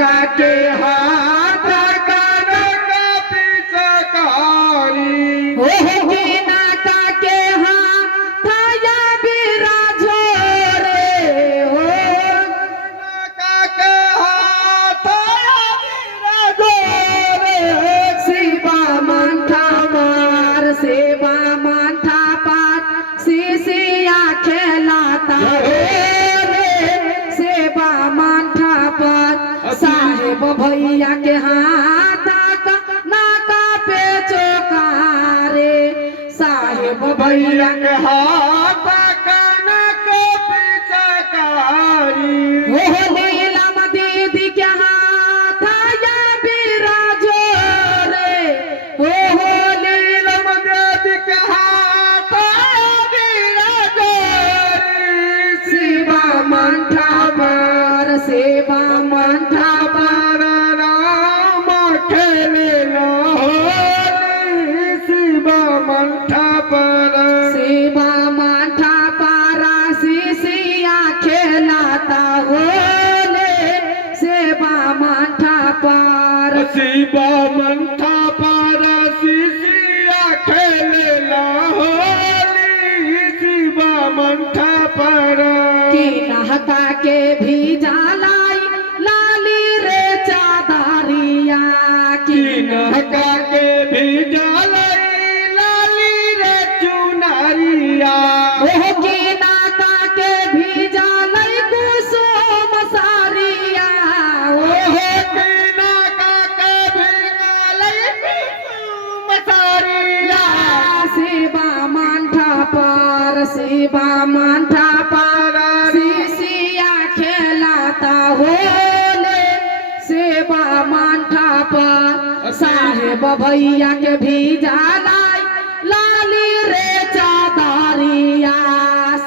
नका के हाथ कनक पिचकारी हो की नका के हाथ या बिराजो रे हो नका के हाथ या बिराजो रे शिवा मंठा मार शिवा मंठा पात सिसिया खेलाता साहेब भैया के हाथ नाका पे चौकारे साहेब भैया के हाथ कनक पिचकारी हो नीलम दीदी के हाथ या बिराजो रे हो नीलम दीदी के हाथ बिराजो रे शिवा मंठा मार शिवा मंठा शिवा मंठा पारा सिसिया खेलेला होली शिवा मंठा पारा की नहका के भी जालाई लाली रे चादरिया की नहका के भी जालाई लाली रे चुनरिया ओह की नहका के भी जालाई कुसुम सारिया ओह शिवा मंठा पार सिसिया खेलाता होले शिवा मंठा पार साहेब भैया के भी जालाई लाली रे चादरिया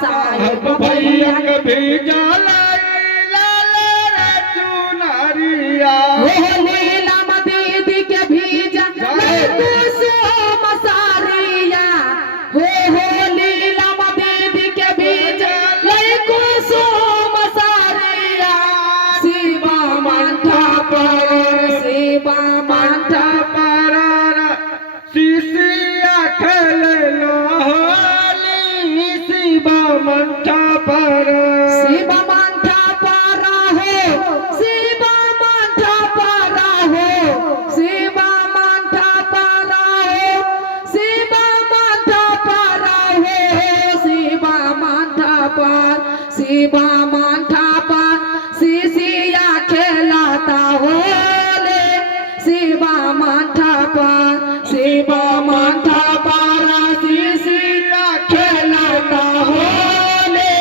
साहेब भैया के भी जालाई लाली रे चुनरिया नीलम दीदी के भी जालाई कुसुम सारिया हो नीलम दीदी के बीच कुसुम सारिया शिवा मंठा पर शिवा मंठा पर सिसिया खेलेला होली शिवा मंठा पर शिवा मंठा पर हो शिवा मंठा पर हो शिवा मंठा पर हो शिवा मंठा पर हो शिवा मंठा पर शिवा मंठा पर सिसिया खेलाता होले शिवा मंठा पर शिवा मंठा पर सिसिया खेलाता होले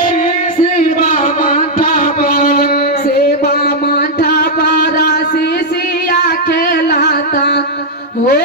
शिवा मंठा पर शिवा मंठा पर सिसिया खेलाता हो